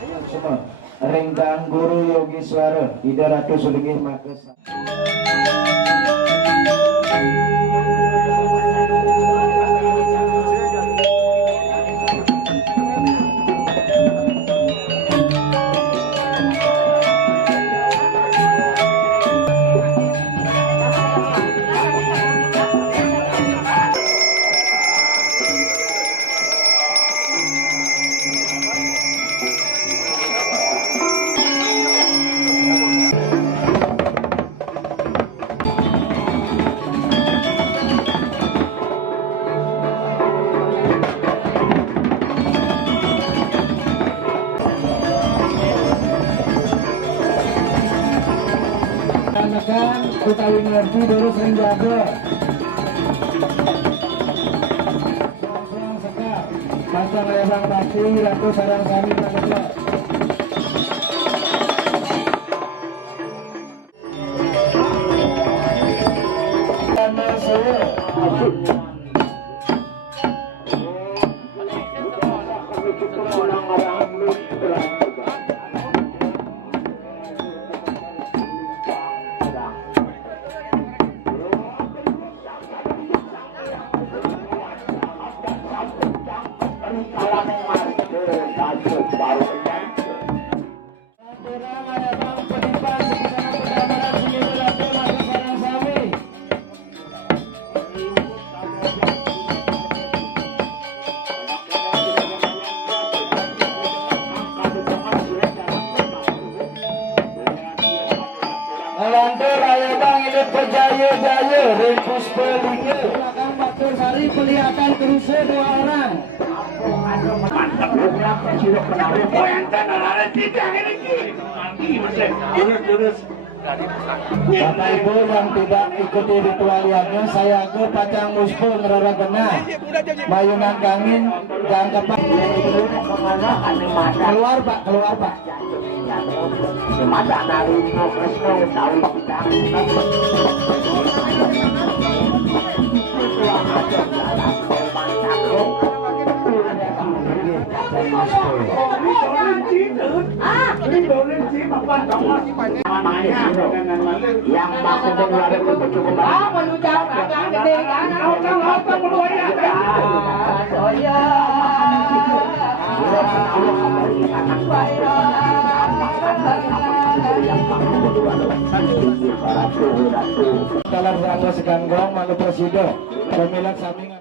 Semua Renggang Guru Yogi Swara Ida Ratu Suligih Makes. Utawi ngerti dulu sering jago soang sekap pasang lebang batu ratu sarang kami pada Jaya-jaya Rempus Pelinga belakang Batur Sari Peliakan Keruse 2 orang. Mantap lu kenapa sudah penaruh poyantan ala tidak ini terus Bapak Ibu yang tidak ikuti ritualiannya saya ke Pacang Muspul Neraragena Mayunan Kangin dan Kepak keluar Pak Semata dari Kresno tahu kita yang masuk mengeluarkan percobaan mengucapkan gede kan apa keluarnya dalam rangka seganggong malu presiden pemilihan sampingan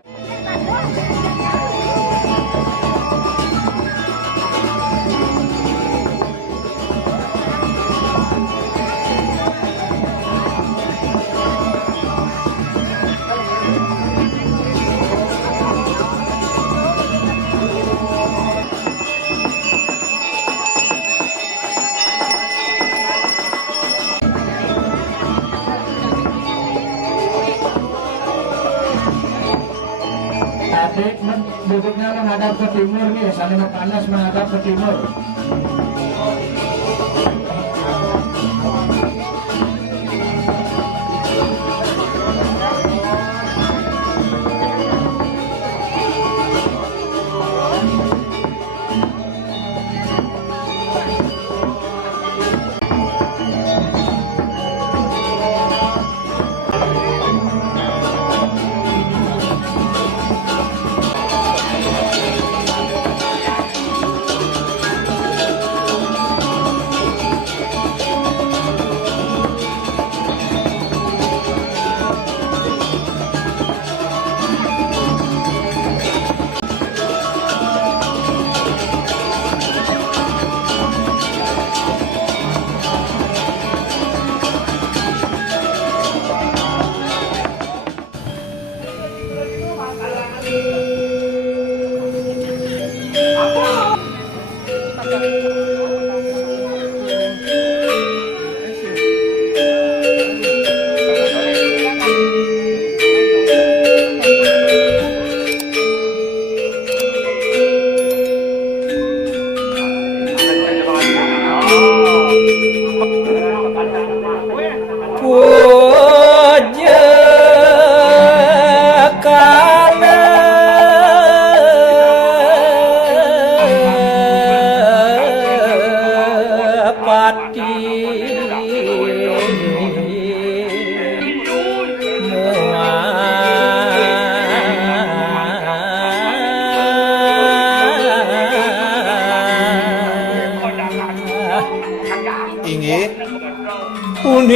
duduknya menghadap ke timur nih, saling panas menghadap ke timur.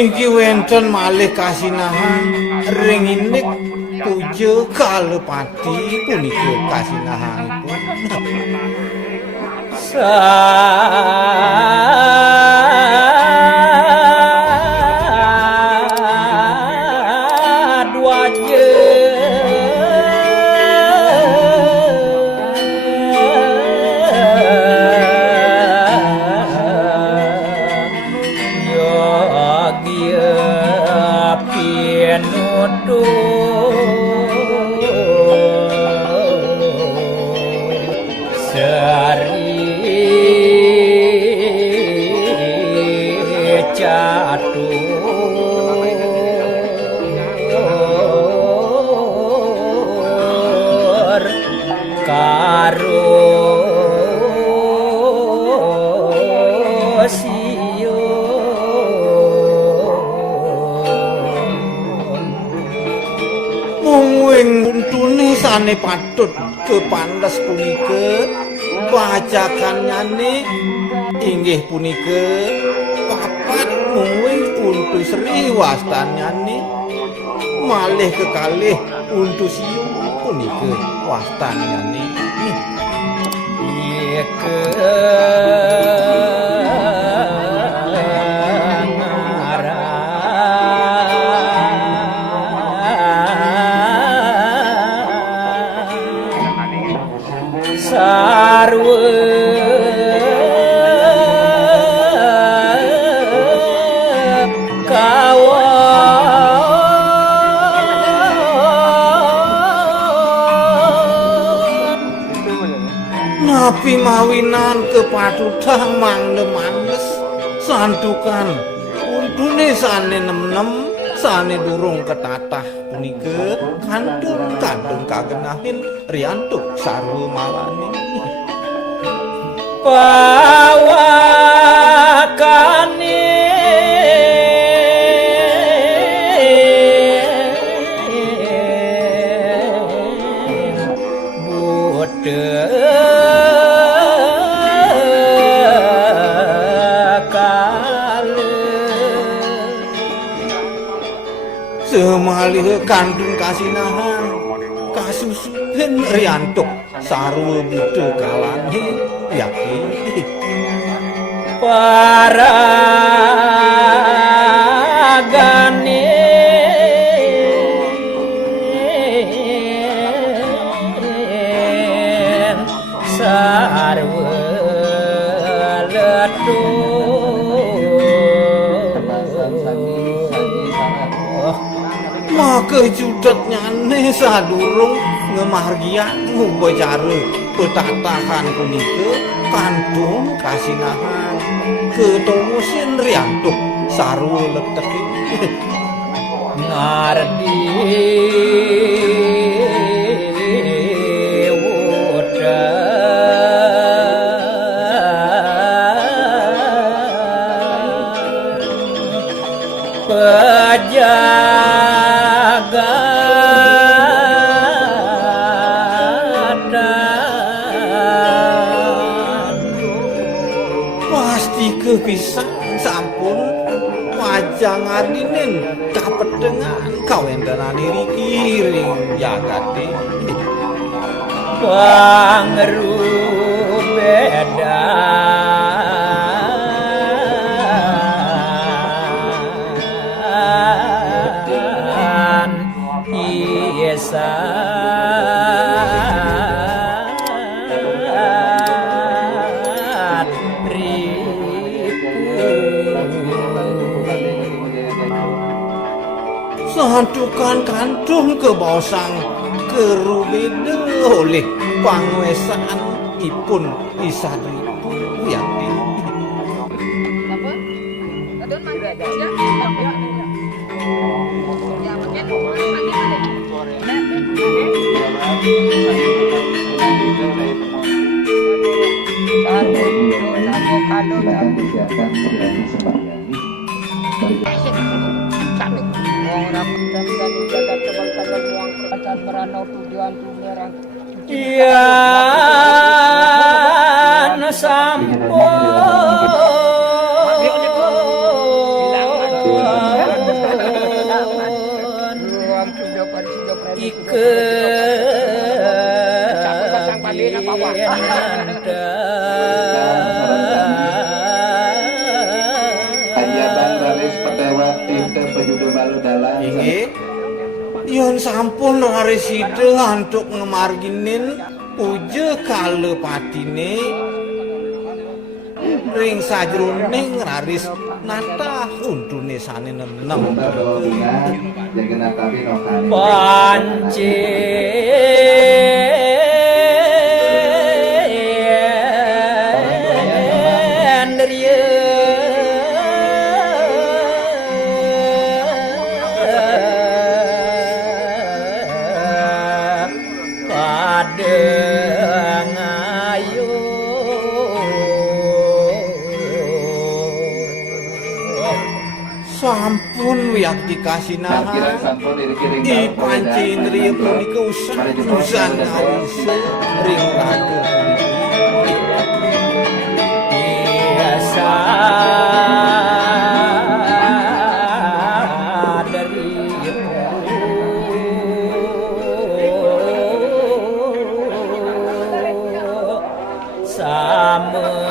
puniki wenten malih kasinahan ring inik puja kalepati punika kasinahanipun patut kepantes punika pajakanyane inggih punika papat muwing untu Sri wastanyane malih kekalih untu siung punika wastanyane Napi mawinan kepatutang mangles santukan untune sane nem-nem sane durung ketatah punika kantun kagenahin riyantuk sarwa malane pawakane semalih kandung kasinahan kasusuhen riyantuk sarwa buddha kalane yakin paragane sarwa letu maka judatnyane sadurung ngemargian ngubacara petatahan punika kandung kasinahan ketomusin riyantuk sarwa leteki ngardi kepisang sampun wajang adinen kapedengan kawentenane riki ring jagate pangeru beda santukan kandung kebosang kerubeda oleh pangwesaan ipun isari yati apa? Adon mangga aja ya. Ya makin Yan sampun Ayaban ralis pedawati ke pejudu balu dalam. Inggih. Yen sampun ngareside antuk ngemarginin uje kale patine ring sajroning raris natah untune sane nenem sampun wiyak dikasinahan I panci indriya punika usan ngawise ring raga biasa dari sama